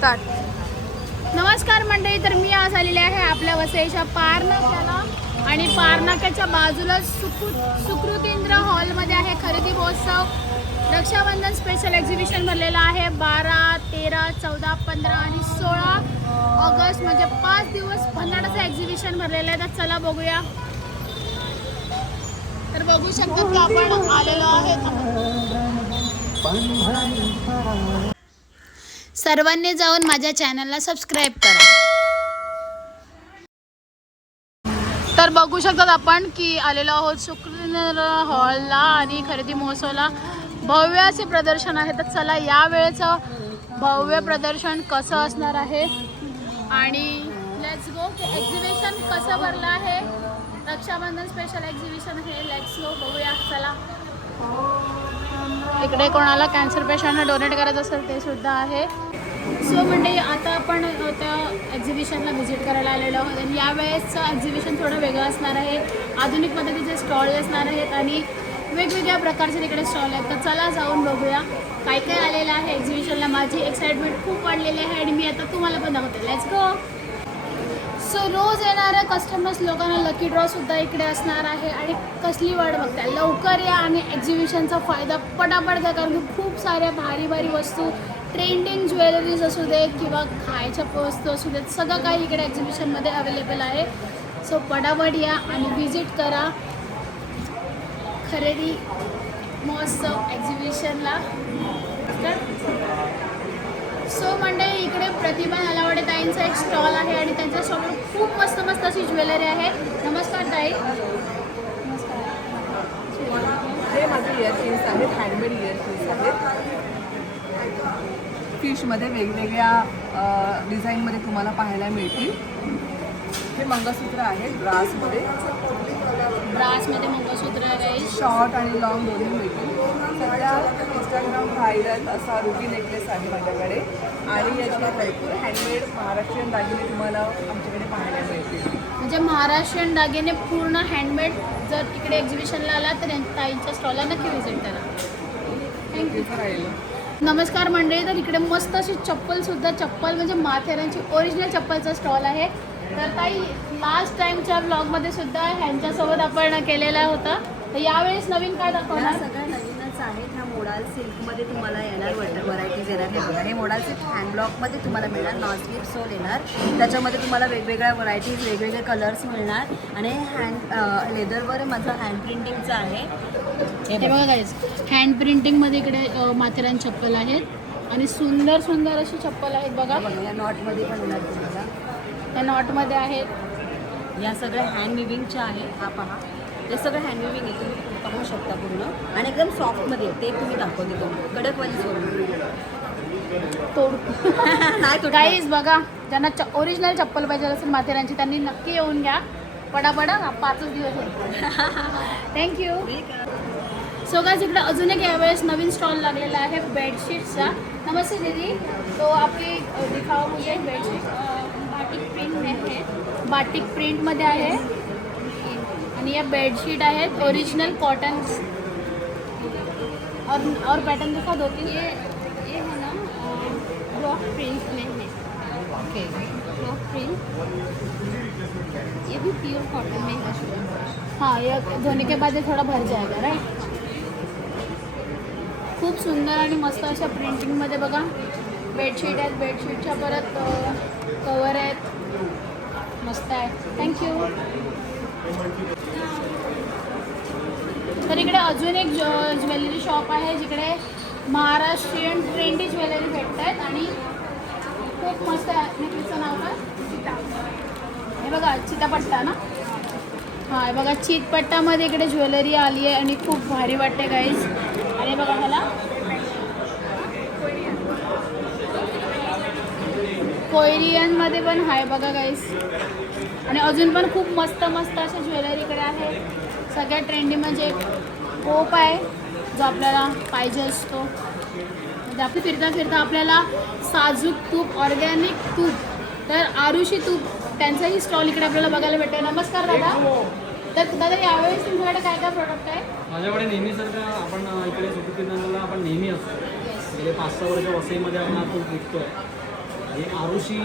Start. नमस्कार मंडळी, तर मी आज आलेले आहे आपल्या वसईच्या पारनाक्याला आणि पारनाक्याच्या बाजूला सुकृतींद्र हॉलमध्ये आहे खरेदी महोत्सव. रक्षाबंधन स्पेशल एक्झिबिशन भरलेलं आहे 12, 13, 14, 15 आणि 16 ऑगस्ट म्हणजे 5 दिवस भन्नाटाचं एक्झिबिशन भरलेलं आहे. तर चला बघूया. तर बघू शकतात की आपण आलेलो आहे. सर्वांनी जाऊन माझ्या चॅनलला सबस्क्राईब करा. तर बघू शकतात आपण की आलेलो आहोत सुकृतींद्र हॉलला आणि खरेदी महोत्सवला. भव्य असे प्रदर्शन आहे. तर चला या वेळेचं भव्य प्रदर्शन कसं असणार आहे आणि लेट्स गो. एक्झिबिशन कसं भरलं आहे, रक्षाबंधन स्पेशल एक्झिबिशन आहे. लेट्स गो बघूया. चला. इकडे कोणाला कॅन्सर पेशंटला डोनेट करायचं असेल ते सुद्धा आहे. सो म्हणजे आता आपण त्या एक्झिबिशनला व्हिजिट करायला आलेलो आहोत आणि यावेळेसचं एक्झिबिशन थोडं वेगळं असणार आहे. आधुनिक पद्धतीचे स्टॉल असणार आहेत आणि वेगवेगळ्या प्रकारचे तिकडे स्टॉल आहेत. तर चला जाऊन बघूया काय काय आलेलं आहे एक्झिबिशनला. माझी एक्साइटमेंट खूप वाढलेली आहे आणि मी आता तुम्हाला पण दाखवते. Let's go. सो रोज येणाऱ्या कस्टमर्स लोकांना लकी ड्रॉसुद्धा इकडे असणार आहे आणि कसली वाट बघताय, लवकर या आणि एक्झिबिशनचा फायदा पटापट घ्या. कारण की खूप साऱ्या भारी भारी वस्तू, ट्रेंडिंग ज्वेलरीज असू देत किंवा खायच्या वस्तू असू देत, सगळं काही इकडे एक्झिबिशनमध्ये अवेलेबल आहे. सो पटापट या आणि व्हिजिट करा खरेदी महोत्सव एक्झिबिशनला. सो मंडळी, इकडे प्रतिभा नलावडे ताईंचा एक स्टॉल आहे आणि त्यांच्या स्टॉलवर खूप मस्त मस्त अशी ज्वेलरी आहे. नमस्कार ताई. हे माझे इयररिंग्स आहेत, हँडमेड इयररिंग्स आहेत. फिशमध्ये वेगवेगळ्या डिझाईनमध्ये तुम्हाला पाहायला मिळतील. हे मंगळसूत्र आहेत ब्रासमध्ये मंगळसूत्र आहे. शॉर्ट आणि लॉंग दोन्ही मिळतील. सध्या इंस्टाग्राम व्हायरल असा रुबी नेकलेस आहे माझ्याकडे आणि याच्यावर भरपूर हँडमेड महाराष्ट्रीयन दागिने तुम्हाला आमच्याकडे पाहायला मिळतील. म्हणजे महाराष्ट्रीयन दागिने पूर्ण हँडमेड. जर तिकडे एक्झिबिशनला आला तर ताईंच्या स्टॉलला नक्की व्हिजिट करा. थँक्यू. नमस्कार मंडळी, तर इकडे मस्त अशी चप्पल म्हणजे माथेरानची ओरिजिनल चप्पलचा स्टॉल आहे. तर ताई, लास्ट टाईमच्या ब्लॉगमध्ये सुद्धा ह्यांच्यासोबत आपण केलेला होता. तर यावेळेस नवीन काय दाखवणार? सगळं नवीनच आहे. ह्या मोडाल सिल्कमध्ये तुम्हाला येणार व्हरायटीज येणार. हे बघा, हे मोडाल सिल्क हँडब्लॉकमध्ये तुम्हाला मिळणार. नॉन स्लिप सोल येणार. त्याच्यामध्ये तुम्हाला वेगवेगळ्या व्हरायटीज, वेगवेगळे कलर्स मिळणार आणि लेदरवर माझं हँड प्रिंटिंगचं आहे. हे बघा गाईज, हँड प्रिंटिंगमध्ये इकडे माथेरान चप्पल आहेत आणि सुंदर सुंदर अशी चप्पल आहेत. बघा, या नॉटमध्ये पण येणार तुम्हाला. त्या नॉटमध्ये आहेत. या सगळ्या हँड विविंगच्या आहेत. हा पहा, ते सगळं हँड विविंग आहे. तुम्ही पाहू शकता पूर्ण आणि एकदम सॉफ्टमध्ये. ते तुम्ही दाखवते तुम्ही कडकवाली तोड नाही. गाईज बघा, ज्यांना ओरिजिनल चप्पल पाहिजे असेल माथेरानची त्यांनी नक्की येऊन घ्या. पडापडा 5 दिवस आहेत. थँक्यू. सो गाइस, इकडे अजून एक यावेळेस नवीन स्टॉल लागलेला आहे बेडशीट्सचा. नमस्ते दीदी. तो आपली दिखाओ मुझे बेडशीट. बाटिक प्रिंट में है. बाटिक प्रिंटमध्ये आहे आणि या बेडशीट आहेत ओरिजिनल कॉटन. और पैटर्न दिखा दो तीन. ये है ना ब्लॉक प्रिंट में है. Okay, block print. ये भी प्योर कॉटन में है. हाँ, ये धोने के बाद ये थोड़ा भर जाएगा. राइट. खूप सुंदर आणि मस्त अशा प्रिंटिंगमध्ये बघा बेडशीट आहेत. बेडशीटच्या परत कवर आहेत. मस्त आहे. थँक्यू. तर इकडे अजून एक ज्वेलरी शॉप आहे जिकडे महाराष्ट्रीयन ट्रेंडी ज्वेलरी भेटत आहेत आणि खूप मस्त आहे. नेकलेसचं नाव काय? हे बघा, चितापट्टा ना. हां, हे बघा, चितपट्टामध्ये इकडे ज्वेलरी आली आहे आणि खूप भारी वाटते गाईज. आणि बघा ह्याला कोरियनमध्ये पण आहे बघा गाईज. आणि अजून पण खूप मस्त मस्त अशा ज्वेलरी इकडे आहे. सगळ्या ट्रेंडी म्हणजे कोप आहे जो आपल्याला पाहिजे असतो. म्हणजे आपली फिरता फिरता आपल्याला साजूक तूप, ऑर्गॅनिक तूप, तर आरुषी तूप, त्यांचाही स्टॉल इकडे आपल्याला बघायला भेटतो. नमस्कार दादा. तर दादा, यावेळेस तुमच्याकडे काय काय प्रोडक्ट आहे? माझ्याकडे नेहमीसारखं आपण इकडे सुकृतींद्रला आपण नेहमी असतो. गेले 5-6 वर्ष वसईमध्ये आपण हा तूप विकतो आहे. हे आरुषी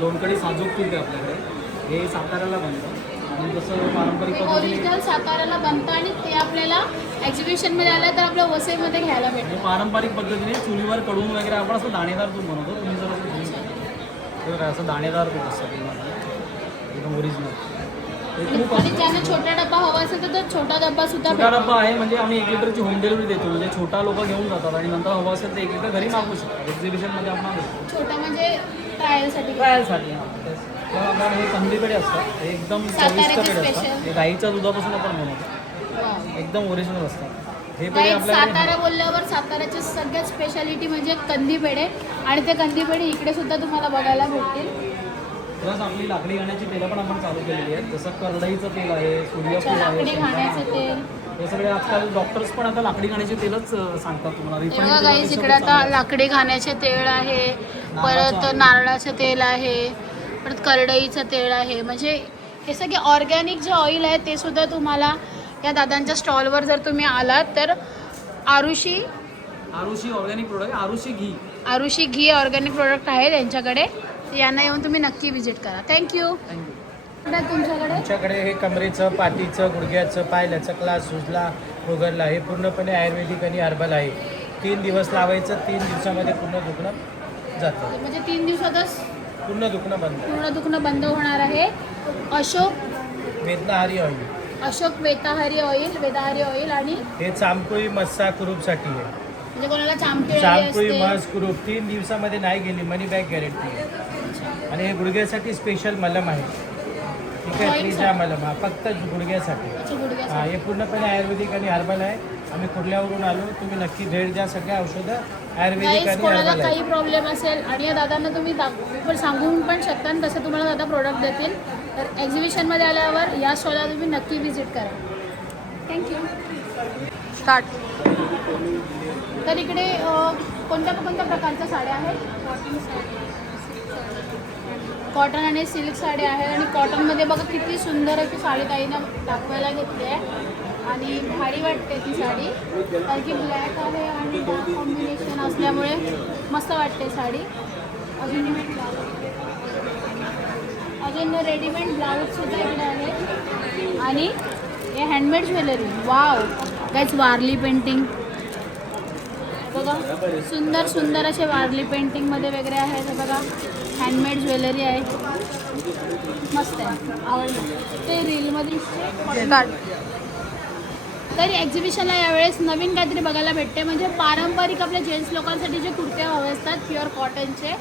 लोणकडी साजूक तूप आहे आपल्याकडे. हे साताऱ्याला बनतं आणि जसं पारंपरिक पद्धतीने ओरिजिनल साताऱ्याला बनतं आणि ते आपल्याला एक्झिबिशनमध्ये आलं तर आपल्या वसईमध्ये घ्यायला भेटतं. हे पारंपरिक पद्धतीने चुलीवर कडून वगैरे आपण असं दाणेदार तूप बनवतो. तुम्ही जर असं घेऊन तर असं दाणेदार तूप असतं एकदम ओरिजिनल. हे खूप आणि ज्यांना छोटा डब्बा हवा असेल तर तो छोटा डब्बा सुद्धा छोटा डब्बा आहे म्हणजे आम्ही 1 लिटरची होम डिलिव्हरी देतो. म्हणजे छोटा लोक घेऊन जातात आणि नंतर हवं असेल तर 1 लिटर घरी मागू शकतात. एक्झिबिशनमध्ये आपण आणू शकतो छोटा म्हणजे ट्रायलसाठी. ट्रायलसाठी. कारण हे कंदीपेढे असतात. हे एकदम साताऱ्याचे चविष्ट पेढे special. असतात. हे गाईच्या दुधापासून आपण बनवतो. एकदम ओरिजिनल असतात हे पेढे गाईज, आपल्याकडे. सातारा बोलल्यावर साताऱ्याची सगळ्यात स्पेशालिटी म्हणजे कंदी पेढे आणि ते कंदी पेढे इकडे सुद्धा तुम्हाला बघायला भेटतील. प्लस आपली लाकडी घाण्याची तेलं पण आपण चालू केलेली आहेत. जसं करडईचं तेल आहे, सूर्यफूल आहे, लाकडी घाण्याचं तेल. हे सगळे आजकाल डॉक्टर्स पण आता लाकडी घाण्याचे तेलच सांगतात तुम्हाला. हे बघा गाईज, इकडे आता लाकडी घाण्याचे तेल आहे, परत नारळाचं तेल आहे, परत करडईचं तेल आहे. म्हणजे हे सगळे ऑर्गॅनिक जे ऑइल आहे ते सुद्धा तुम्हाला या दादांच्या स्टॉलवर जर तुम्ही आलात तर आरुषी ऑर्गॅनिक प्रोडक्ट, आरुषी घी ऑर्गॅनिक प्रोडक्ट आहे त्यांच्याकडे. यांना येऊन तुम्ही नक्की विजिट करा. थँक्यू. तुमच्याकडे आमच्याकडे हे कमरेचं, पाठीचं, गुडघ्याचं, पायल्याचं क्लास, सुजला, रोगरला हे पूर्णपणे आयुर्वेदिक आणि हर्बल आहे. 3 दिवस लावायचं, 3 दिवसामध्ये पूर्ण दुखणं जातं. म्हणजे 3 दिवसातच पूर्ण दुखणं बंद होणार आहे. वेदनाहारी ऑइल. अशोक वेदाहारी ऑइल आणि हे चामकुळी मस्सा कुरूपसाठी आहे. म्हणजे कोणाला चामखिळी चामकुळी असते. मस कुरूप 3 दिवसामध्ये नाही गेली, मनी बॅक गॅरंटी आहे. आणि हे गुडघ्यासाठी स्पेशल मलम आहे. ठीक आहे, त्रिजा मलम हा फक्त गुडघ्यासाठी. अच्छा, गुडघ्यासाठी. हा, हे पूर्णपणे आयुर्वेदिक आणि हर्बल आहे. आम्ही कुर्ल्यावरून आलो, तुम्ही नक्की भेट द्या. सगळ्या औषधं आयुर्वेदिक गाईज, आणि कोणाला हर्बल आहे. काही प्रॉब्लेम असेल आणि या दादांना तुम्ही पण सांगून पण शकता आणि तसं तुम्हाला दादा प्रोडक्ट देतील. तर एक्झिबिशनमध्ये आल्यावर या स्टॉलला तुम्ही नक्की व्हिजिट करा. थँक्यू. स्टार्ट. तर इकडे कोणत्या प्रकारच्या साड्या आहेत? कॉटन आणि सिल्क साडी आहे. आणि कॉटनमध्ये बघा किती सुंदर आहे ती साडी ताईनं दाखवायला घेतली आहे आणि भारी वाटते ती साडी, कारण की ब्लॅक आहे आणि डार्क कॉम्बिनेशन असल्यामुळे मस्त वाटते साडी. अजून रेडीमेड ब्लाऊजसुद्धा इकडे आहे आणि हे handmade jewellery. Wow guys, Warli painting बघा, सुंदर असे वारली पेंटिंगमध्ये वगैरे आहेत. हे बघा, हँडमेड ज्वेलरी आहे, मस्त आहे, आवडलं ते रीलमध्ये. तरी एक्झिबिशनला यावेळेस नवीन काहीतरी बघायला भेटते. म्हणजे पारंपरिक आपल्या जेंट्स लोकांसाठी जे कुर्ते हवे असतात प्युअर कॉटनचे,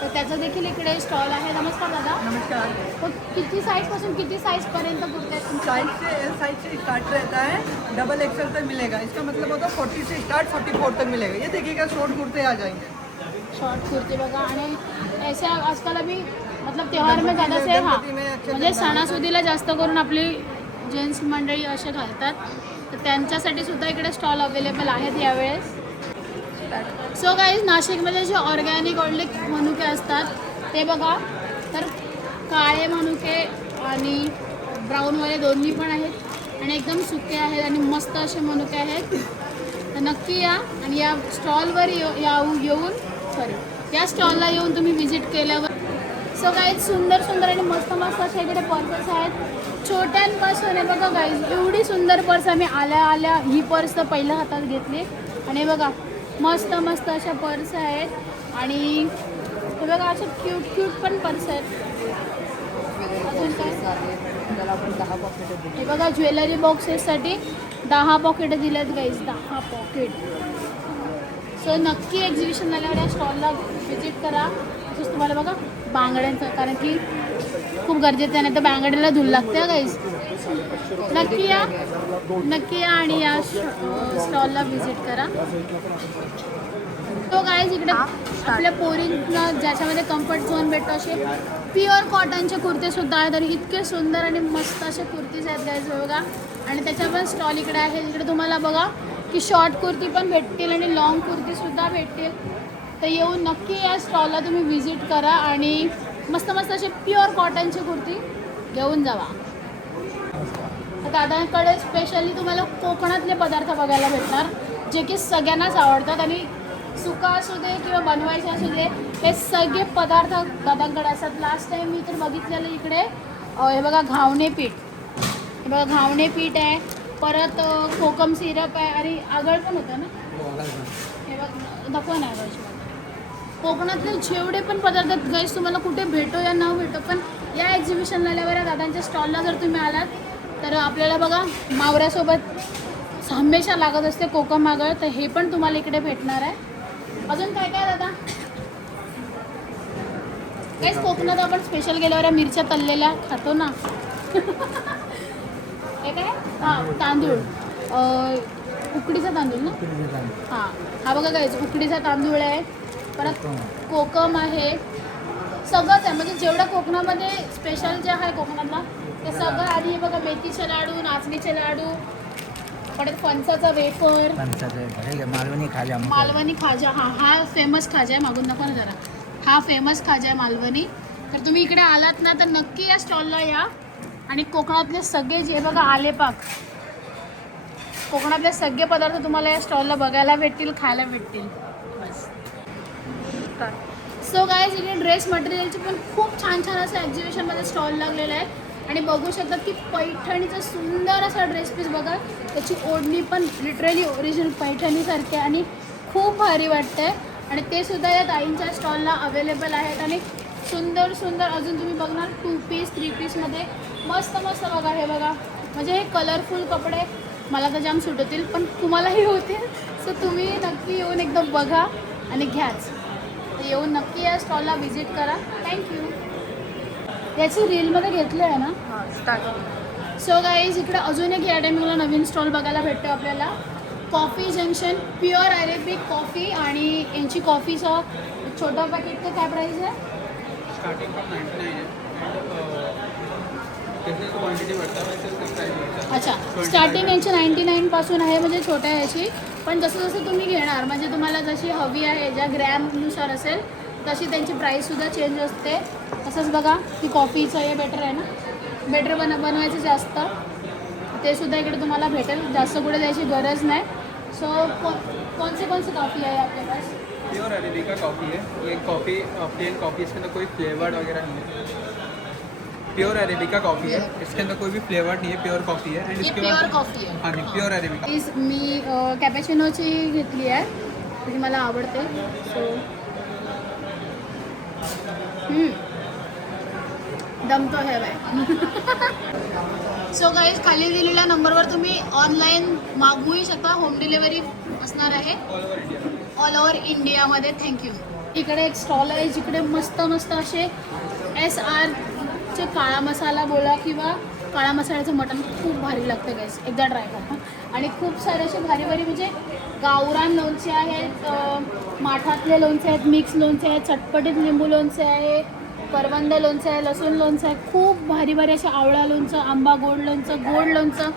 तर त्याचं देखील इकडे स्टॉल आहे. नमस्कार दादा. नमस्कार. तो किती साइजपासून किती साइजपर्यंत कुर्ते आहेत तुमच्याकडे? साइज से स्टार्ट रहता है, डबल एक्सल तक मिलेगा. इसका मतलब होता है 40 से स्टार्ट 44 तक मिलेगा. ये देखिएगा शॉर्ट कुर्ते आ जाएंगे. शॉर्ट कुर्ती बघा. आणि ऐसे आजकाल अभी मतलब त्योहार में ज़्यादा से हां म्हणजे सणासुदीला जास्त करून आपली जेंट्स मंडळी असे घालतात, तर त्यांच्यासाठी सुद्धा इकडे स्टॉल अवेलेबल आहेत यावेळेस. सो गाईज, नाशिकमध्ये जे ऑर्गॅनिक मनुके असतात ते बघा, तर काळे मनुके आणि ब्राऊनवाले दोन्ही पण आहेत आणि एकदम सुके आहेत आणि मस्त असे मनुके आहेत. तर नक्की या आणि या स्टॉलवर या स्टॉलला येऊन तुम्ही व्हिजिट केल्यावर. सो गाईज, सुंदर आणि मस्त असे इकडे पर्सेस आहेत छोट्यांपासून. हे बघा गाईज, एवढी सुंदर पर्स आम्ही आल्या ही पर्स तर पहिल्या हातात घेतली आणि हे बघा मस्त अशा पर्स आहेत. आणि हे बघा असे क्यूट पण पर्स आहेत. अजून काय, त्याला आपण 10 पॉकेट दिली. हे बघा ज्वेलरी बॉक्सेससाठी 10 पॉकेट दिलेत गाईज, 10 पॉकेट. सो नक्की एक्झिबिशन आल्यावर या स्टॉलला व्हिजिट करा. तसंच तुम्हाला बघा बांगड्यांचं, कारण की खूप गरजेचं आहे, नाही तर बांगड्याला धूल लागते गाईज. नक्की या आणि या स्टॉलला व्हिजिट करा. तो गाईज, इकडे आपल्या पोरींना ज्याच्यामध्ये कम्फर्ट झोन भेटतो असे प्युअर कॉटनचे कुर्तेसुद्धा आहेत आणि इतके सुंदर आणि मस्त असे कुर्तीज आहेत गाईज बघा. आणि त्याच्या पण स्टॉल इकडे आहे. इकडे तुम्हाला बघा की शॉर्ट कुर्ती पण भेटतील आणि लॉंग कुर्तीसुद्धा भेटतील. तर येऊन नक्की या स्टॉलला तुम्ही व्हिजिट करा आणि मस्त असे प्युअर कॉटनची कुर्ती घेऊन जावा. दादांकडे स्पेशली तुम्हाला कोकणातले पदार्थ बघायला भेटणार, जे की सगळ्यांनाच आवडतात आणि सुका असू दे किंवा बनवायचे असू दे, हे सगळे पदार्थ दादांकडे असतात. लास्ट टाइम मी तर बघितलेलं इकडे हे बघा घावणे पीठ, हे बघा घावणे पीठ आहे, परत कोकम सिरप आहे आणि आगळ पण होतं ना, हे बघ दाखवा ना आगळची. कोकणातले जेवढे पण पदार्थ आहेत गाईस, तुम्हाला कुठे भेटो या न भेटो, पण या एक्झिबिशनला आल्यावर दादांच्या स्टॉलला जर तुम्ही आलात तर आपल्याला बघा मावऱ्यासोबत हमेशा लागत असते कोकम आगळ, तर हे पण तुम्हाला इकडे भेटणार आहे. अजून काय काय दादा? काहीच कोकणात आपण स्पेशल गेल्यावर या मिरच्या तळलेल्या खातो ना. हे काय? हां तांदूळ, उकडीचा तांदूळ ना. हां हा बघा काय उकडीचा तांदूळ आहे, परत कोकम आहे, सगळंच आहे. म्हणजे जेवढं कोकणामध्ये स्पेशल जे आहे कोकणातला ते सगळं. आणि हे बघा मेथीचे लाडू, नाचणीचे लाडू, परत फणसाचा वेफर, मालवणी खाजा. हा फेमस खाजा आहे, मागून दाखवा ना जरा. हा फेमस खाजा आहे मालवणी. तर तुम्ही इकडे आलात ना तर नक्की या स्टॉलला या. आणि कोकणातले सगळे जे बघा आलेपाक, कोकणातले सगळे पदार्थ तुम्हाला या स्टॉलला बघायला भेटतील, खायला भेटतील. सो गाईज इकडे ड्रेस मटेरियलचे पण खूप छान छान असं एक्झिबिशनमध्ये स्टॉल लागलेला आहे. आणि बघू शकतात की पैठणीचा सुंदर असा ड्रेस पीस बघा, त्याची ओढणी पण लिटरली ओरिजिनल पैठणीसारखी आणि खूप भारी वाटते. आणि ते सुद्धा या ताईंच्या स्टॉलला अवेलेबल आहेत. आणि सुंदर सुंदर अजून तुम्ही बघणार 2 पीस 3 पीसमध्ये मस्त मस्त बघा. हे बघा म्हणजे हे कलरफुल कपडे मला तर जाम सूट होतील, पण तुम्हालाही होतील. सो तुम्ही नक्की येऊन एकदम बघा आणि घ्याच. येऊन नक्की या स्टॉलला व्हिजिट करा. थँक्यू. याची रीलमध्ये घेतलं आहे ना. सो गाईज इकडे अजून एक या टायमिंगला नवीन स्टॉल बघायला भेटतो आपल्याला. Coffee junction, pure Arabic coffee. आणि यांची कॉफीचं छोटं पॅकेट ते काय प्राईस आहे? स्टार्टिंग फ्रॉम 99 आहे. क्वांटिटी वाटतं. अच्छा, स्टार्टिंग यांची 99 पासून आहे, म्हणजे छोट्या याची. पण जसं जसं तुम्ही घेणार म्हणजे तुम्हाला जशी हवी आहे, ज्या ग्रॅमनुसार असेल तशी त्यांची प्राईससुद्धा चेंज असते. तसंच बघा की कॉफीचं हे बेटर आहे ना, बेटर बनवायचं जास्त, ते सुद्धा इकडे तुम्हाला भेटेल. जास्त कुठे द्यायची गरज नाही. सो कौन सी कॉफ़ी है आपके पास? प्योर अरेबिका कॉफ़ी है. ये कॉफ़ी प्लेन कॉफ़ी, इसके अंदर कोई फ्लेवर्ड वगैरह नहीं है. प्योर अरेबिका कॉफ़ी है, इसके अंदर कोई भी फ्लेवर्ड नहीं है, प्योर कॉफ़ी है. एंड ये इसके प्युअर बाद कॉफी आहे. हाँ जी, प्योर अरेबिका. मी कॅपॅचिनोची घेतली आहे, ती मला आवडते. सो दम तो है बाय. सो गाईज खाली दिलेल्या नंबरवर तुम्ही ऑनलाईन मागवूही शकता. होम डिलिव्हरी असणार आहे ऑल ओव्हर इंडियामध्ये. थँक्यू. इकडे एक स्टॉल आहे जिकडे मस्त मस्त असे SRचे काळा मसाला बोला किंवा काळा मसाल्याचं मटण खूप भारी लागतं गाईज, एकदा ट्राय करा. आणि खूप सारे असे भारी भारी म्हणजे गावरान लोणचे आहेत, माठातले लोणचे आहेत, मिक्स लोणचे आहेत, चटपटीत लिंबू लोणचे आहे, करवंद लोणचं आहे, लसूण लोणचं आहे, खूप भारी भारी असे आवळा लोणचं, आंबा गोड लोणचं.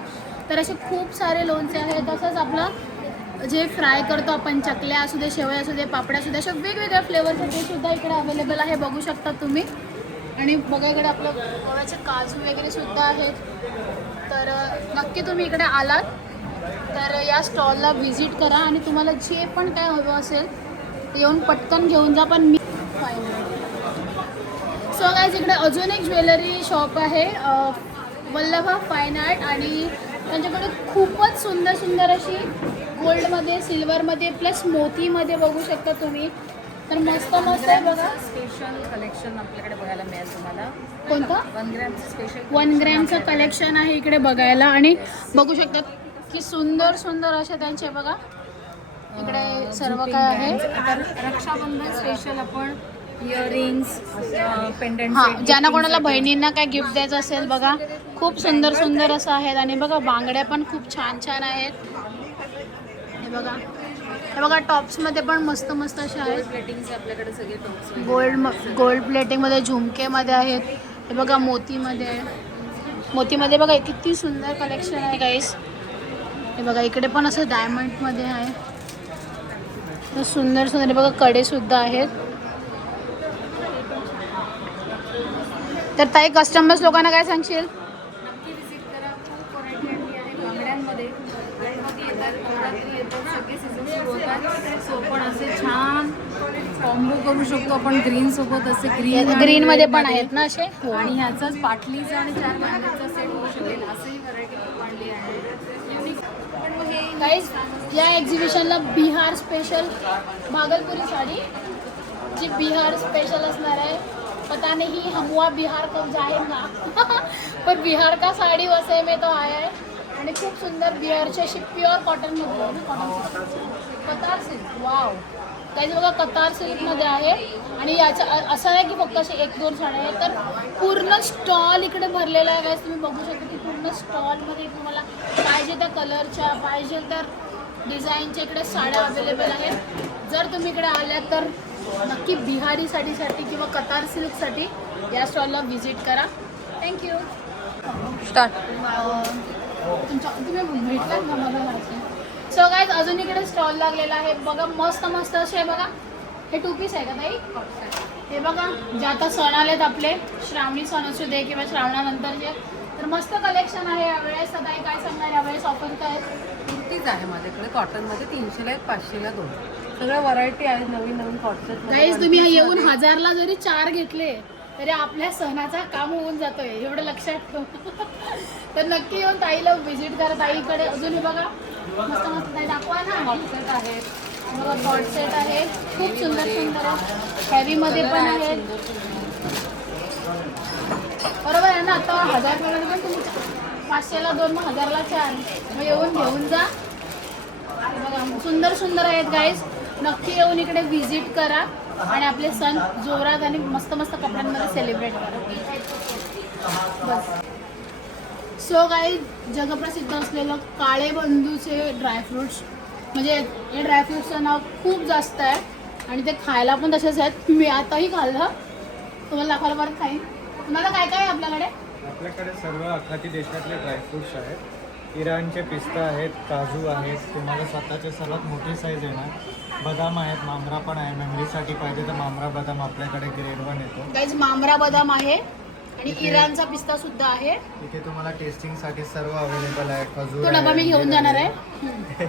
तर असे खूप सारे लोणचे आहेत. तसंच आपलं जे फ्राय करतो आपण, चकल्या असू दे, शेवया असू दे, पापड्या असू दे, अशा वेगवेगळ्या फ्लेवरचे ते सुद्धा इकडे अवेलेबल आहे, बघू शकता तुम्ही. आणि बघा इकडे आपलं गव्हाचे काजू वगैरे सुद्धा आहेत. तर नक्की तुम्ही इकडे आलात तर या स्टॉलला व्हिजिट करा आणि तुम्हाला जे पण काय हवं असेल ते येऊन पटकन घेऊन जा. पण मी सो गाईज इकडे अजून एक ज्वेलरी शॉप आहे, वल्लभा फाईन आर्ट. आणि त्यांच्याकडे खूपच सुंदर सुंदर अशी गोल्डमध्ये, सिल्वरमध्ये प्लस मोतीमध्ये बघू शकता तुम्ही. तर मस्त मस्त आहे बघा. स्पेशल कलेक्शन आपल्याकडे बघायला मिळेल तुम्हाला. कोणतं? 1 ग्रॅमचं स्पेशल 1 ग्रॅमचं कलेक्शन आहे इकडे बघायला. आणि बघू शकतात की सुंदर सुंदर असे त्यांचे बघा इकडे सर्व काय आहे. रक्षाबंधन स्पेशल आपण इयरिंग्स, पेंडंट. हां, ज्यांना कोणाला बहिणींना काय गिफ्ट द्यायचं असेल बघा, खूप सुंदर सुंदर असं आहेत. आणि बघा बांगड्या पण खूप छान छान आहेत. हे बघा, हे बघा टॉप्समध्ये पण मस्त मस्त असे आहेत. प्लेटिंगचे आपल्याकडे सगळे टॉप्स गोल्ड प्लेटिंगमध्ये, झुमकेमध्ये आहेत. हे बघा मोतीमध्ये आहे. मोतीमध्ये बघा किती सुंदर कलेक्शन आहे गाईस. हे बघा इकडे पण असं डायमंडमध्ये आहे. तर सुंदर सुंदर बघा कडेसुद्धा आहेत. तर ताई कस्टमर्स लोकांना काय सांगशील? नक्की विजिट करा. खूप व्हरायटी आणली आहे बांगड्यांमध्ये. गणपती येतात, नवरात्री येतात, सगळे सीझन सुरू होतात. सो पण असे छान कॉम्बो करू शकतो आपण ग्रीन सोबत असे ग्रीन ग्रीन मध्ये पण आहेत ना असे हो. आणि ह्याचाच पाटलीचा आणि 4 भांड्याचा सेट होऊ शकेल असंही व्हरायटी खूप आणली आहे युनिक. पण मग हे गाईज या एक्झिबिशनला बिहार स्पेशल भागलपुरी साडी जी बिहार स्पेशल असणार आहे. पता नहीं हम वहाँ बिहार कब जाएगा पर बिहार का साडी वसई में तो आया है आणि खूप सुंदर बिहारची अशी प्युअर कॉटनमध्ये आहे कॉटन कतार सिल्क वाव. काही बघा कतार सिल्कमध्ये आहे आणि याचं असं नाही की फक्त असे 1-2 साड्या आहेत तर पूर्ण स्टॉल इकडे भरलेला आहे. गाईज तुम्ही बघू शकता की पूर्ण स्टॉलमध्ये तुम्हाला पाहिजे त्या कलरच्या पाहिजे तर डिझाईनच्या इकडे साड्या अवेलेबल आहेत. जर तुम्ही इकडे आल्यात तर नक्की बिहारी साडीसाठी किंवा कतार सिल्कसाठी या स्टॉलला व्हिजिट करा. थँक्यू. स्टार्ट. तुम्ही भेटलात ना मला माहिती. सो गाईज अजून इकडे स्टॉल लागलेला आहे बघा मस्त मस्त असे आहे बघा. हे 2 पीस आहे का ताई? हे बघा जे आता सण आलेत आपले श्रावणी सण असू दे किंवा श्रावणानंतरचे तर मस्त कलेक्शन आहे यावेळेस. ताई काय सांगणार यावेळेस ऑफर काय आहेत? कुर्तीज आहे माझ्याकडे कॉटनमध्ये 300ला 1 500ला 2 सगळ्या व्हरायटी आहेत नवीन नवीन कॉटन. गाईज तुम्ही येऊन 1000ला जरी 4 घेतले तरी आपल्या सणाचा काम होऊन जातोय एवढं लक्षात ठेव. तर नक्की येऊन ताईला व्हिजिट करा. ताईकडे अजूनही बघा मस्त मस्त ताई दाखवा ना. हॉट सेट आहेत बघा कॉट सेट आहे खूप सुंदर सुंदर आहे. हेवीमध्ये पण आहेत बरोबर आहे ना. आता 1000 पण तुम्ही 500ला 2 मग 1000ला 4 मग येऊन घेऊन जा. बघा सुंदर सुंदर आहेत गाईज. नक्की येऊन इकडे व्हिजिट करा आणि आपले सण जोरात आणि मस्त मस्त कपड्यांमध्ये सेलिब्रेट करा. बस. सो गाईज जगप्रसिद्ध असलेलं काळे बंधूचे ड्रायफ्रुट्स म्हणजे हे ड्रायफ्रुट्सचं नाव खूप जास्त आहे आणि ते खायला पण तसेच आहेत. मी आताही खाल्लं तुम्हाला दाखवायला परत खाईन. तुम्हाला काय काय आहे आपल्याकडे? आपल्याकडे सर्व आखाती देशातले ड्रायफ्रूट्स आहेत. इराणचे पिस्ता आहेत, काजू आहेत, तुम्हाला स्वतःचे सर्वात मोठी साईज येणार. बदाम आहेत, मामरा पण आहे. मेमरीसाठी पाहिजे तर मामरा बदाम आपल्याकडे ग्रेड 1 येतो. गाईज मामरा बदाम आहे आणि इराणचा पिस्ता सुद्धा आहे. इथे तुम्हाला टेस्टिंगसाठी सर्व अवेलेबल आहे. खजूर तो डबा मी घेऊन जाणार आहे.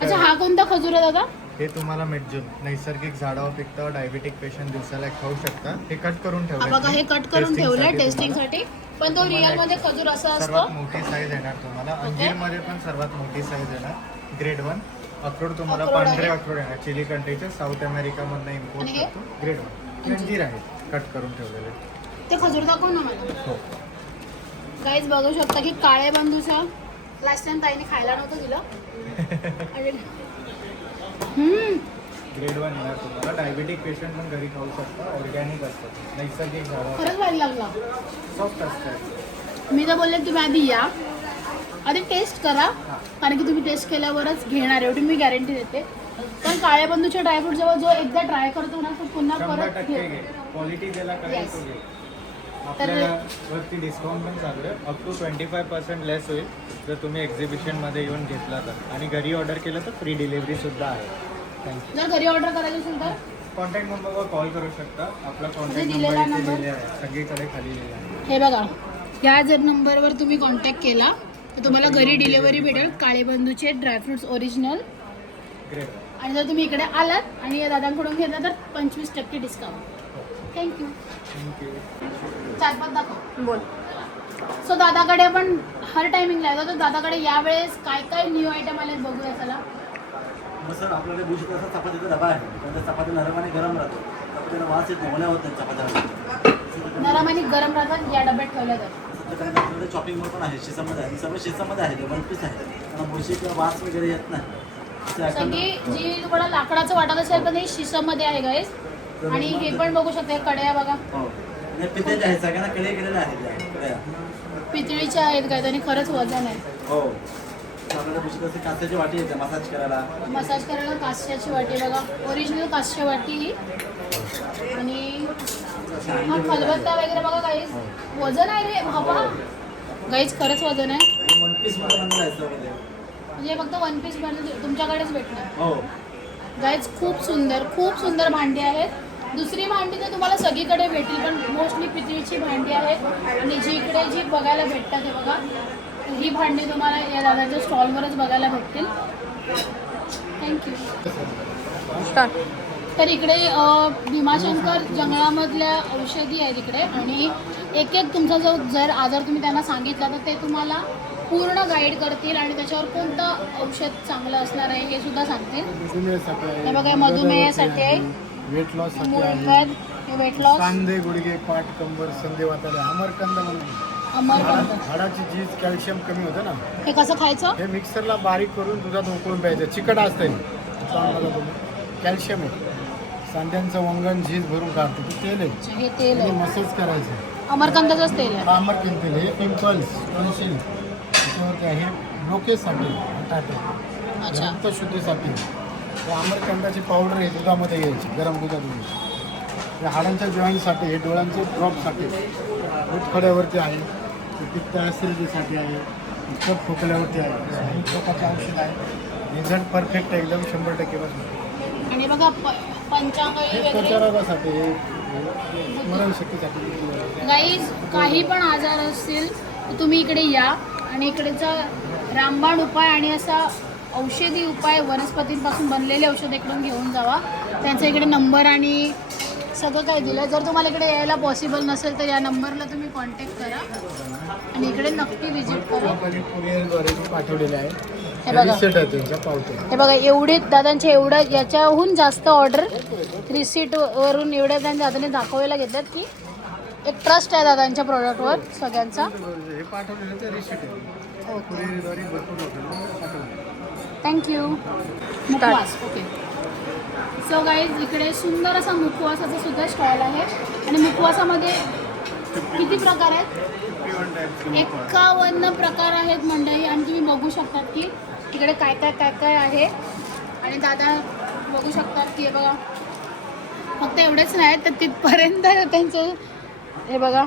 अच्छा हा कोणता खजूर आहे दादा? हे तुम्हाला मेटजून नैसर्गिक झाडावर पिकतं. डायबिटिक पेशंट दिवसाला खाऊ शकता. हे कट करून हा ठेवलं. बघा हे कट करून ठेवलंय टेस्टिंगसाठी पण तो रिअल मध्ये खजूर असा असतो. सर्वात मोठी साईज येणार तुम्हाला. अंजीरमध्ये पण सर्वात मोठी साईज येणार ग्रेड 1. अक्रोड तुम्हाला अक्रोड पांढरे आहे. अक्रोड येणार. चिली कंट्रीचे साऊथ अमेरिकामधनं इम्पोर्ट आणि हे? करतो. ग्रेड 1 अंजीर आहे कट करून ठेवलेले. ते खजूर दाखव ना मला. हो. गाईज बघू शकता की काळे बंधूचा लास्ट टाइम ताईने खायला नव्हतं दिलं. ग्रेड 1 येणार तुम्हाला. डायबिटिक पेशंट पण घरी खाऊ शकता. ऑर्गॅनिक असतात. नैसर्गिक झाडावर खरंच भारी लागला. सॉफ्ट असतात. मी तर बोलले तुम्ही आधी या आधी टेस्ट करा कारण की तुम्ही टेस्ट केल्यावरच घेणार एवढी मी गॅरंटी देते. पण काळ्या बंधूचे ड्रायफ्रूट जेव्हा जो एकदा ट्राय करतो ना तो पुन्हा 100% परत घे. क्वालिटी ज्याला कळेल Yes. तो घे. आपल्या वरती डिस्काउंट पण चालू आहे. अप टू 25% लेस होईल जर तुम्ही एक्झिबिशनमध्ये येऊन घेतला तर. आणि घरी ऑर्डर केलं तर फ्री डिलिव्हरी सुद्धा आहे. थँक्यू. जर घरी ऑर्डर करायची असेल तर कॉन्टॅक्ट नंबरवर कॉल करू शकता. आपला कॉन्टॅक्ट दिलेला नंबर इथे number? दिलेला आहे. सगळीकडे खाली लिहिला आहे. हे बघा या जर नंबरवर तुम्ही कॉन्टॅक्ट केला तर तुम्हाला घरी डिलिव्हरी भेटेल काळे बंधूचे ड्रायफ्रुट्स ओरिजिनल. ग्रेट. आणि जर तुम्ही इकडे आलात आणि या दादांकडून घेतला तर 25% डिस्काउंट. थँक्यू. थँक्यू. 4-5 दाखव. बोल. सो दादाकडे आपण हर टायमिंगला येतो तर दादाकडे यावेळेस काय काय न्यू आयटम आले बघूया चला. मग सर आपल्याकडे बुशचा असा चपातीचा डबा आहे. त्याचा चपाती नरम आणि गरम राहतो. चपातीला वास येत नाही. ओल्या होत नाही चपात्या. नरम आणि गरम राहतात या डब्यात ठेवल्या जातात. त्याच्याकडे आपल्याकडे चॉपिंगवर पण आहे. शिसामध्ये आहे. सर्व शिसामध्ये आहे. 1 पीस आहे. त्याला बुरशी किंवा वास वगैरे येत नाही. असे अखंड- सगळी जी तुम्हाला लाकडाचं वाटत असेल पण हे शिसामध्ये आहे गाईस. आणि हे पण बघू शकता कड्या बघा हो. आणि पितेचे आहेत. सगळ्यांना कडे केलेले आहेत या कड्या. पितळीच्या आहेत काय आणि खरंच वजन आहे. हो. आपल्याकडे बुशी कशी काचेची वाटी येते मसाज करायला. मसाज करायला कास्याची वाटी बघा ओरिजिनल कास्य वाटी ही. आणि हा खलबत्ता वगैरे बघा गाईस. वजन आहे रे बाबा गाईस खरंच वजन आहे. 1 पीसमध्ये बनवलं आहे सर मध्ये. म्हणजे फक्त 1 पीस बनवून तुमच्याकडेच भेटणार. हो. गाईज खूप सुंदर भांडी आहेत. दुसरी भांडी तर तुम्हाला सगळीकडे भेटतील पण मोस्टली पितळीची भांडी आहेत. आणि जिकडे जी बघायला भेटतात हे बघा ही भांडी तुम्हाला या दादाच्या स्टॉलवरच बघायला भेटतील. थँक्यू. स्टार्ट. तर इकडे भीमाशंकर जंगलामधल्या औषधी आहेत इकडे आणि एक तुमचा जो जर आजार तुम्ही त्यांना सांगितला तर ते तुम्हाला पूर्ण गाईड करतील आणि त्याच्यावर कोणतं औषध चांगलं असणार आहे हे सुद्धा सांगतील. हे बघा मधुमेहासाठी आहे, वेट लॉस साठी मूळव्याध, हे वेट लॉस, कांदे गुडघे पाठ कंबर संधिवाताला अमरकंद म्हणून अमरकंद. हाडाची झीज कॅल्शियम कमी होतं ना, हे कसं खायचं? हे मिक्सरला बारीक करून दुधात उकळून प्यायचं. चिकट असतं कॅल्शियम आहे. सांध्यांचं वंगण झीज भरून काढतो. ते तेल आहे, हे तेल आहे, मसाज करायचं. अमरकंदाचंच तेल आहे. अमरकंद तेल हे पिंपल्स टॉन्सिल त्याच्यावरती आहे. ब्लोकेजसाठी अच्छा. रक्तशुद्धीसाठी हे अमरकंदाची पावडर आहे, दुधामध्ये घ्यायची, गरम दुधात घ्यायची. हे हाडांच्या जॉईंटसाठी, हे डोळ्यांचे ड्रॉपसाठी, दूधखड्यावरती आहे, हे पित्त ॲसिडिटीसाठी आहे, कफ खोकल्यावरती आहे. हे प्रकारचे औषध आहे. रिझल्ट परफेक्ट आहे एकदम 100% बस. आणि बघा पंचांग हे वगैरे त्वचारोगासाठी, हे स्मरणशक्तीसाठी. गाईज काही पण आजार असतील तर तुम्ही इकडे या आणि इकडेचा रामबाण उपाय आणि असा औषधी उपाय वनस्पतींपासून बनलेले औषध इकडून घेऊन जावा. त्यांचा इकडे नंबर आणि सगळं काही दिलं. जर तुम्हाला इकडे यायला पॉसिबल नसेल तर या नंबरला तुम्ही कॉन्टॅक्ट करा आणि इकडे नक्की व्हिजिट करा. कुरिअरद्वारे पाठवलेले आहे. हे बघा, रिसेट आहे त्यांच्या पावत्या. हे बघा एवढे दादांचे एवढं याच्याहून जास्त ऑर्डर रिसीटवरून एवढ्या त्यांच्या हाताने दाखवायला घेतल्यात की एक ट्रस्ट आहे दादांच्या प्रोडक्टवर सगळ्यांचा. हे पाठवलेलं ते रिसेट आहे. ओके, कुरिअरद्वारे भरपूर लोकांना पाठवलं. थँक्यू. मुखवास, ओके. सो गाईज इकडे सुंदर असा मुखवासाचा सुद्धा स्टॉल आहे आणि मुखवासामध्ये किती प्रकार आहेत? 51 प्रकार आहेत मंडळी आणि तुम्ही बघू शकतात की इकडे काय काय काय काय आहे. आणि दादा बघू शकतात की हे बघा फक्त एवढेच नाही तर तिथपर्यंत त्यांचं हे बघा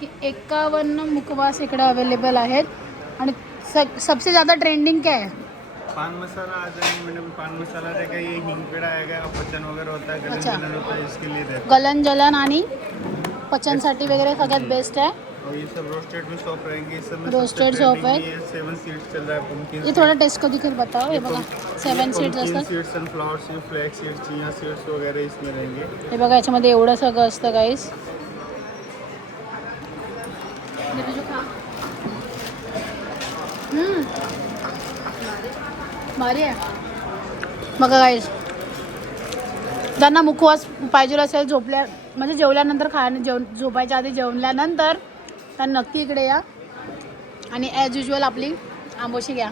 की 51 मुखवास इकडे अवेलेबल आहेत. आणि सबसे ज़्यादा ट्रेंडिंग क्या है? पान मसाला आ जाएगा मैडम. पान मसाला रहेगा, ये हिंग पेड़ा आएगा, अपचन वगैरह होता है, गलन अच्छा. जलन होता है, इसके लिए रहता गलन जलन आणि पचनसाठी वगैरे सगळ्यात बेस्ट आहे. है. और ये सब रोस्टेड में सौंफ रहेंगे. इस समय रोस्टेड सौंफ है. 7 सीड्स चल रहा है. पुम्पकिन हे थोडं टेस्ट कधी कर बताओ. हे बघा 7 सीड्स असतात. Seeds, sunflower seeds, flax seeds, chia seeds वगैरह इसमें रहेंगे. हे बघा याच्यामध्ये एवढं सगळं असतं गाईस. भारी आहे. बघा गाईस ज्यांना मुखवास पाहिजे असेल म्हणजे जेवल्यानंतर झोपायच्या आधी जेवल्यानंतर तर नक्की इकडे या आणि ॲज युजल आपली आंबोशी घ्या.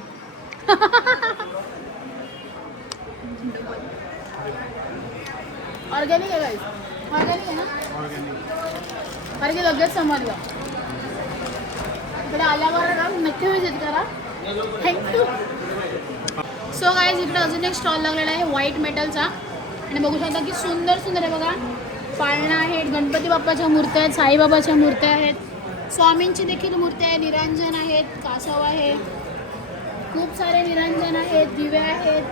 ऑर्गॅनिक आहे गाईस, ऑर्गॅनिक आहे ना. कारण की लगेच समजलं. इकडे आल्यावर ना नक्की व्हिजिट करा. थँक्यू. सो गाईज इकडे अजून एक स्टॉल लागलेला आहे व्हाईट मेटलचा आणि बघू शकता की सुंदर सुंदर आहे बघा. पाळणा आहेत, गणपती बाप्पाच्या मूर्त्या आहेत, साईबाबाच्या मूर्त्या आहेत, स्वामींची देखील मूर्त्या आहे, निरांजन आहेत, कासव आहे, खूप सारे निरांजन आहेत, दिवे आहेत,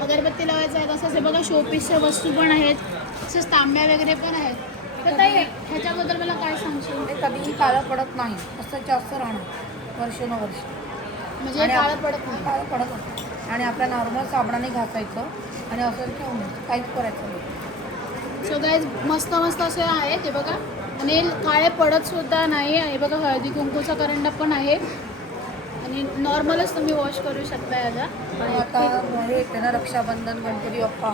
अगरबत्ती लावायचं आहे. तसंच हे बघा शोपीसच्या वस्तू पण आहेत, तसेच तांब्या वगैरे पण आहेत. तर ताई ह्याच्याबद्दल मला काय सांगशील? ते कधीही काळं पडत नाही, असं जास्त राहणार वर्षानुवर्ष. म्हणजे आणि काळं पडत नाही. काळं पडत नाही. आणि आपल्या नॉर्मल साबणाने घासायचं आणि असं ठेवून काहीच करायचं नाही. सो गाईज मस्त मस्त असे आहेत हे बघा. आणि काळे पडत सुद्धा नाही. हे बघा हळदी कुंकूचा करंडा पण आहे आणि नॉर्मलच तुम्ही वॉश करू शकता याचा. आणि आता हे त्यांना रक्षाबंधन, गणपती बाप्पा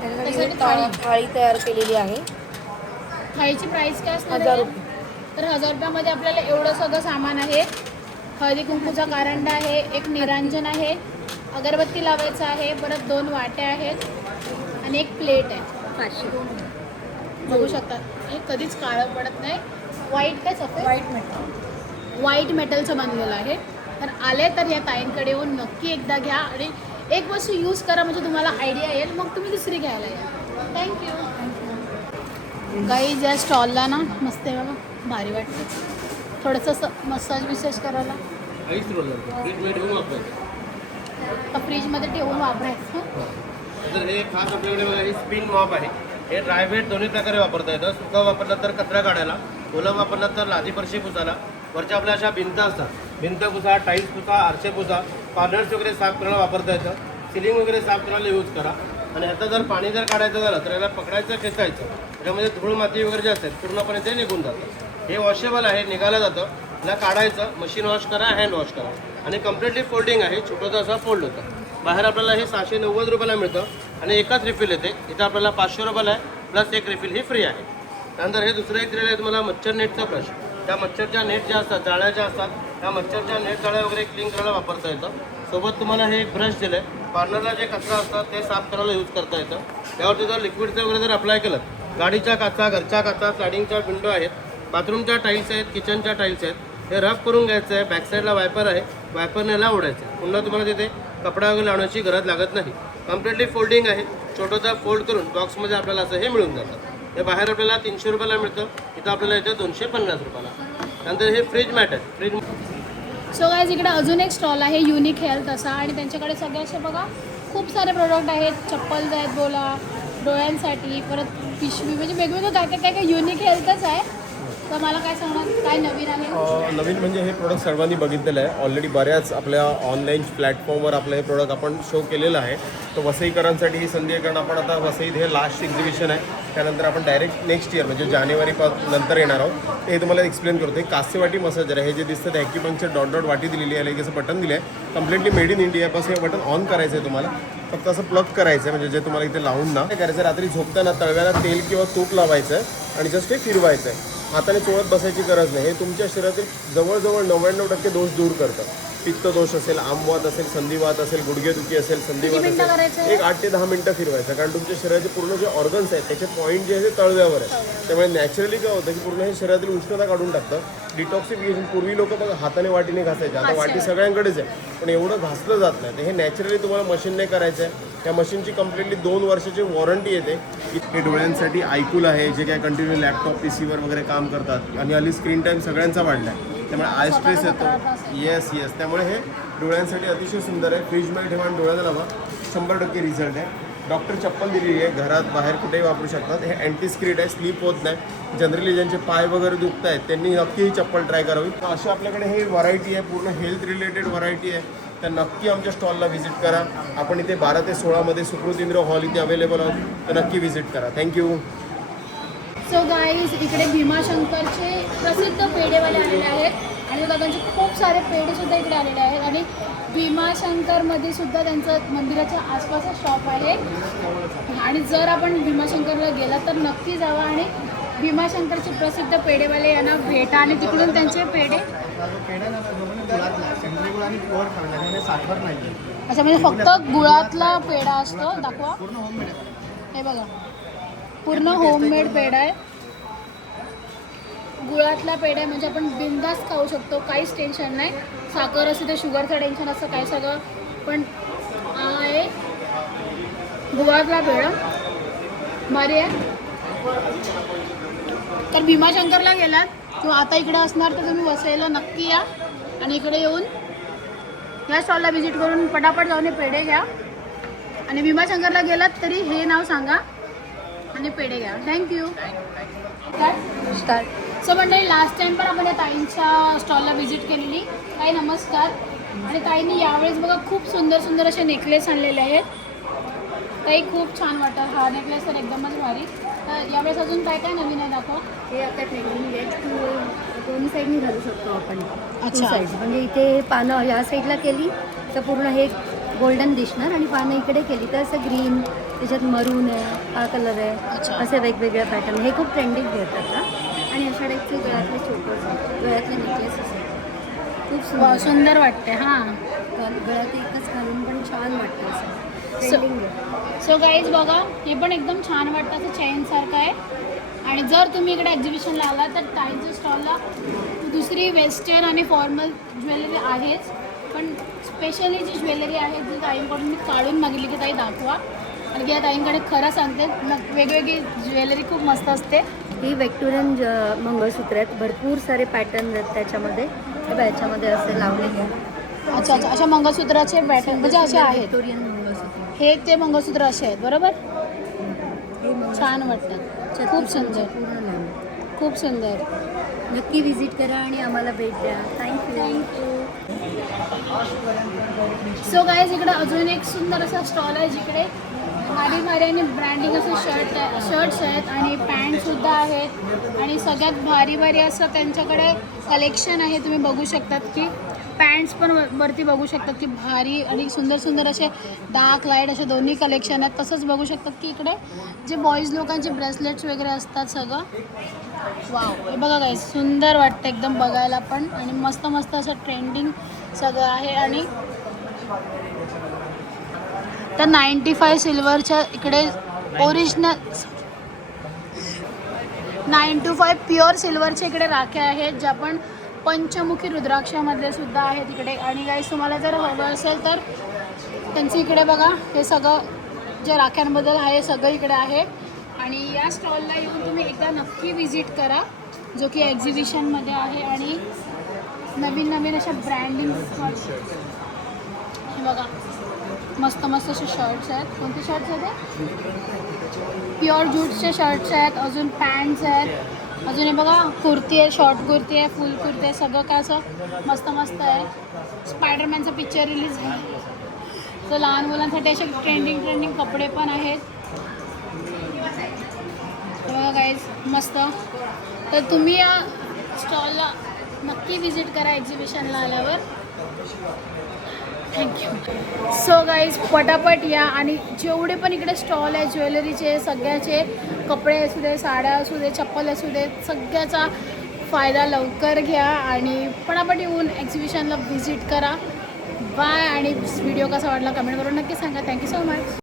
त्यासाठी त्याच्यासाठी थाळी तयार केलेली आहे. थाळीची प्राईस काय असणार 1000 आहे? रुपये. तर 1000 रुपयामध्ये आपल्याला एवढं सगळं सामान आहे. हळदी कुंकूचा कारंडा आहे, एक निरांजन आहे, अगरबत्ती लावायचं आहे, परत 2 वाट्या आहेत आणि एक प्लेट आहे. 500. बघू शकता हे कधीच काळं पडत नाही. व्हाईट काय सफेद? व्हाईट मेटलचं बनलेलं आहे. तर आले तर या ताईंकडे येऊन नक्की एकदा घ्या आणि एक वस्तू यूज करा म्हणजे तुम्हाला आयडिया येईल, मग तुम्ही दुसरी घ्यायला या. थँक्यू. गाईज या स्टॉलला ना मस्त आहे बघा, भारी वाटतं. थोडंसं असं मसाज विसेज करायला तर फ्रीजमध्ये ठेवून वापरायचं. तर हे खास आपल्याकडे बघा ही स्पिन मॉप आहे. हे ड्रायवेट दोन्ही प्रकारे वापरता येतं. सुका वापरलं तर कचरा काढायला, ओलं वापरलं तर लादी फरशी पुसायला. वरच्या आपल्या अशा भिंत असतात, भिंत पुसा, टाईल्स पुसा, आरसे पुसा, कॉर्नर्स वगैरे साफ करायला वापरता येतं. सिलिंग वगैरे साफ करायला यूज करा. आणि आता जर पाणी जर काढायचं झालं तर याला पकडायचं खेचायचं, त्याच्यामध्ये धूळ माती वगैरे जे असतात पूर्णपणे ते निघून जातं. हे वॉशेबल आहे, निघालं जातं. याला काढायचं, मशीन वॉश करा, हँड वॉश करा. आणि कम्प्लिटली फोल्डिंग आहे, छोटंसं असं फोल्ड होतं. बाहेर आपल्याला हे 690 रुपयाला मिळतं आणि एकच रिफिल येते. इथं आपल्याला 500 रुपयाला आहे, प्लस एक रिफिल ही फ्री आहे. त्यानंतर हे दुसरं एक दिलेलं आहे तुम्हाला मच्छर नेटचा ब्रश. त्या मच्छरच्या नेट ज्या असतात, जाळ्या ज्या असतात, त्या मच्छरच्या नेट जाळ्या वगैरे क्लीन करायला वापरता येतं. सोबत तुम्हाला हे एक ब्रश दिलं आहे. कॉर्नरला जे कचरा असतात ते साफ करायला यूज करता येतं. त्यावरती जर लिक्विडचं वगैरे जर अप्लाय केलं, गाडीच्या काचा, घरच्या काचा, स्लायडिंगच्या विंडो आहेत, बाथरूमच्या टाईल्स आहेत, किचनच्या टाईल्स आहेत, हे रफ करून घ्यायचं आहे. बॅकसाईडला वायपर आहे, वायपरने याला ओढायचं आहे. पुन्हा तुम्हाला तिथे कपडा वगैरे लावण्याची गरज लागत नाही. कम्प्लिटली फोल्डिंग आहे. छोटंसं फोल्ड करून बॉक्समध्ये आपल्याला असं हे मिळून जातं. हे बाहेर आपल्याला 300 रुपयाला मिळतं, इथं आपल्याला येतं 250 रुपयाला. त्यानंतर हे फ्रीज मॅट आहे. फ्रीज सो गाईज इकडे अजून एक स्टॉल आहे युनिक हेल्थ असा, आणि त्यांच्याकडे सगळे असे बघा खूप सारे प्रोडक्ट आहेत. चप्पल आहेत बोला, डोळ्यांसाठी, परत पिशवी, म्हणजे वेगवेगळं काय काय युनिक हेल्थच आहे. तर मला काय सांगणार, काय नवीन आहे? नवीन म्हणजे हे प्रोडक्ट सर्वांनी बघितलेलं आहे ऑलरेडी. बऱ्याच आपल्या ऑनलाईन प्लॅटफॉर्मवर आपलं हे प्रोडक्ट आपण शो केलेलं आहे. तर वसईकरांसाठी ही संधी आहे, कारण आपण आता वसईत हे लास्ट एक्झिबिशन आहे. त्यानंतर आपण डायरेक्ट नेक्स्ट इयर म्हणजे जानेवारी नंतर येणार आहोत. ते तुम्हाला एक्सप्लेन करतो. हे कास्यवाटी मसाजर आहे. हे जे दिसतं ते ॲक्युपंक्चर डॉट डॉट वाटी दिलेली आहे, लगेच बटन दिलं आहे, कम्प्लिटली मेड इन इंडिया. बस हे बटन ऑन करायचं आहे तुम्हाला, फक्त असं प्लग करायचं आहे. म्हणजे जे तुम्हाला इथे लावून ना काय करायचं, रात्री झोपताना तळव्याला तेल किंवा तूप लावायचं आहे आणि जस्ट हे फिरवायचं आहे. हाताने चोळत बसायची गरज नाही. हे तुमच्या शरीरातील जवळजवळ 99% दोष दूर करतं. पित्त दोष असेल, आमवात असेल, संधिवात असेल, गुडघेदुखी असेल, संधिवात असेल, एक 8 ते 10 मिनटं फिरवायचं. कारण तुमच्या शरीराचे पूर्ण जे ऑर्गन्स आहेत त्याचे पॉईंट जे आहे ते तळव्यावर आहे. त्यामुळे नॅचरली काय होतं की पूर्ण हे शरीरातील उष्णता काढून टाकतं. डिटॉक्सिफिकेशन. पूर्वी लोक बघा हाताने वाटीने घासायचे, आता वाटी सगळ्यांकडेच आहे, पण एवढं घासलं जात नाही. तर हे नॅचरली तुम्हाला मशीनने करायचं आहे. त्या मशीनची कम्प्लिटली 2 वर्षाची वॉरंटी येते. हे डोळ्यांसाठी आयकूल आहे, जे काय कंटिन्यू लॅपटॉप PC वर वगैरे काम करतात. आणि हल्ली स्क्रीन टाईम सगळ्यांचा वाढला आहे, त्यामुळे आय स्ट्रेस येतो. येस. त्यामुळे हे डोळ्यांसाठी अतिशय सुंदर आहे. फ्रीजमध्ये ठेवा आणि डोळ्याला लावा, 100% रिझल्ट आहे. डॉक्टर चप्पल दिलेली आहे, घरात बाहेर कुठेही वापरू शकतात. हे अँटी स्क्रीड आहे, स्लीप होत नाही. जनरली ज्यांचे पाय वगैरे दुखत आहेत त्यांनी नक्की ही चप्पल ट्राय करावी. अशी आपल्याकडे हे व्हरायटी आहे, पूर्ण हेल्थ रिलेटेड व्हरायटी आहे. तर नक्की आमच्या स्टॉलला व्हिजिट करा. आपण इथे 12 ते 16 सुकृतींद्र हॉल इथे अवेलेबल आहोत, तर नक्की व्हिजिट करा. थँक्यू. सो गाईज इकडे भीमाशंकरचे प्रसिद्ध पेढेवाले आलेले आहेत, आणि दादांचे खूप सारे पेढेसुद्धा इकडे आलेले आहेत. आणि भीमाशंकरमध्ये सुद्धा त्यांचं मंदिराच्या आसपासच शॉप आहे. आणि जर आपण भीमाशंकरला गेला तर नक्की जावा आणि भीमाशंकरचे प्रसिद्ध पेढेवाले यांना भेटा आणि तिकडून त्यांचे पेढे. अच्छा, म्हणजे फक्त गुळातला पेढा असतो. दाखवा, हे बघा, पूर्ण होममेड पेढा आहे. गुळातला पेढा आहे, म्हणजे आपण बिंदास खाऊ शकतो, काहीच टेन्शन नाही. साखर असते तर शुगरचं टेन्शन असतं काय सगळं, पण आहे गुळातला पेढा भारी आहे. तर भीमाशंकरला गेलात किंवा आता इकडे असणार तर तुम्ही वसईला नक्की या आणि इकडे येऊन या स्टॉलला व्हिजिट करून पटापट जाऊन हे पेढे घ्या. आणि भीमाशंकरला गेलात तरी हे नाव सांगा आणि पेढे घ्या. थँक्यू. स्टार्ट. सो मंडळी, लास्ट टाइम पण आपण या ताईंच्या स्टॉलला व्हिजिट केलेली. ताई नमस्कार. आणि ताईंनी यावेळेस बघा खूप सुंदर सुंदर असे नेकलेस आणलेले आहेत. ताई खूप छान वाटतं, हा नेकलेस तर एकदमच भारी. तर यावेळेस अजून काय काय नवीन आहे दाखवा. हे आता ट्रेंडिंग आहे, दोन्ही साईडनी घालू शकतो आपण. अच्छा. साईड म्हणजे इथे पानं या साईडला केली तर पूर्ण हे गोल्डन दिसणार, आणि पानं इकडे केली तर असं ग्रीन, त्याच्यात मरून आहे, हा कलर आहे, असे वेगवेगळ्या पॅटर्न. हे खूप ट्रेंडिंग घेतात ना. आणि अशा टाईपचे गळ्यातले छोटे गळ्यातले नेकलेस असतात, खूप सुंदर वाटते. हां, गळ्यात एकच घालून पण छान वाटतं असं ट्रेंडिंग आहे. सो गाईज बघा, हे पण एकदम छान वाटतं, असं चेनसारखं आहे. आणि जर तुम्ही इकडे एक्झिबिशनला आला तर ताईंच्या स्टॉलला दुसरी वेस्टर्न आणि फॉर्मल ज्वेलरी आहेच, पण स्पेशली जी ज्वेलरी आहे ती ताईंकडून मी काढून मागितली की ताई दाखवा. आणि या ताईंकडे खरं सांगते वेगवेगळी ज्वेलरी खूप मस्त असते. ही व्हिक्टोरियन मंगळसूत्र आहेत, भरपूर सारे पॅटर्न आहेत त्याच्यामध्ये. याच्यामध्ये असे लावलेले. अच्छा, अशा मंगळसूत्राचे पॅटर्न म्हणजे असे आहेत. व्हिक्टोरियन मंगळसूत्र हे ते मंगळसूत्र असे आहेत बरोबर. छान वाटतं, खूप सुंदर, पूर्ण लावून. खूप सुंदर. नक्की व्हिजिट करा आणि आम्हाला भेट द्या. थँक्यू. सो गाईज इकडे अजून एक सुंदर असा स्टॉल आहे जिकडे भारी भारी आणि ब्रँडिंग असे शर्ट्स आहेत आणि पॅन्टसुद्धा आहेत आणि सगळ्यात भारी भारी असं त्यांच्याकडे कलेक्शन आहे. तुम्ही बघू शकतात की पॅन्ट्स पण वरती बघू शकतात की भारी आणि सुंदर सुंदर असे डार्क लाईट असे दोन्ही कलेक्शन आहेत. तसंच बघू शकतात की इकडे जे बॉईज लोकांचे ब्रेसलेट्स वगैरे असतात सगळं. वाव, हे बघा काय सुंदर वाटतं एकदम बघायला पण आणि मस्त मस्त असं ट्रेंडिंग सगळं आहे. आणि तर 95 सिल्वरच्या इकडे ओरिजिनल 925 प्युअर सिल्वरच्या इकडे राख्या आहेत ज्या पण पंचमुखी रुद्राक्षामध्ये सुद्धा आहे तिकडे. आणि गाईस तुम्हाला जर हवं असेल तर त्यांचं इकडे बघा हे सगळं जे राख्यांबद्दल आहे सगळं इकडे आहे. आणि या स्टॉलला येऊन तुम्ही एकदा नक्की विजिट करा जो की एक्झिबिशनमध्ये आहे. आणि नवीन नवीन अशा ब्रँडिंग हे बघा मस्त मस्त असे शर्ट्स आहेत. कोणते शर्ट्स आहेत? प्युअर जूट्सचे शर्ट्स आहेत, अजून पॅन्ट्स आहेत, अजून हे बघा कुर्ती आहे, शॉर्ट कुर्ती आहे, फुल कुर्ती आहे, सगळं काय असं मस्त मस्त आहे. स्पायडरमॅनचा पिक्चर रिलीज आहे तर लहान मुलांसाठी असे ट्रेंडिंग कपडे पण आहेत. बघा गाईज मस्त. तर तुम्ही या स्टॉलला नक्की विजिट करा एक्झिबिशनला आल्यावर. थँक्यू. सो गाईज पटापट या आणि जेवढे पण इकडे स्टॉल आहे ज्वेलरीचे सगळ्याचे कपडे असू दे, साड्या असू दे, चप्पल असू दे, सगळ्याचा फायदा लवकर घ्या आणि पटापट येऊन एक्झिबिशनला व्हिजिट करा. बाय. आणि व्हिडिओ कसा वाटला कमेंट करून नक्की सांगा. Thank you so much.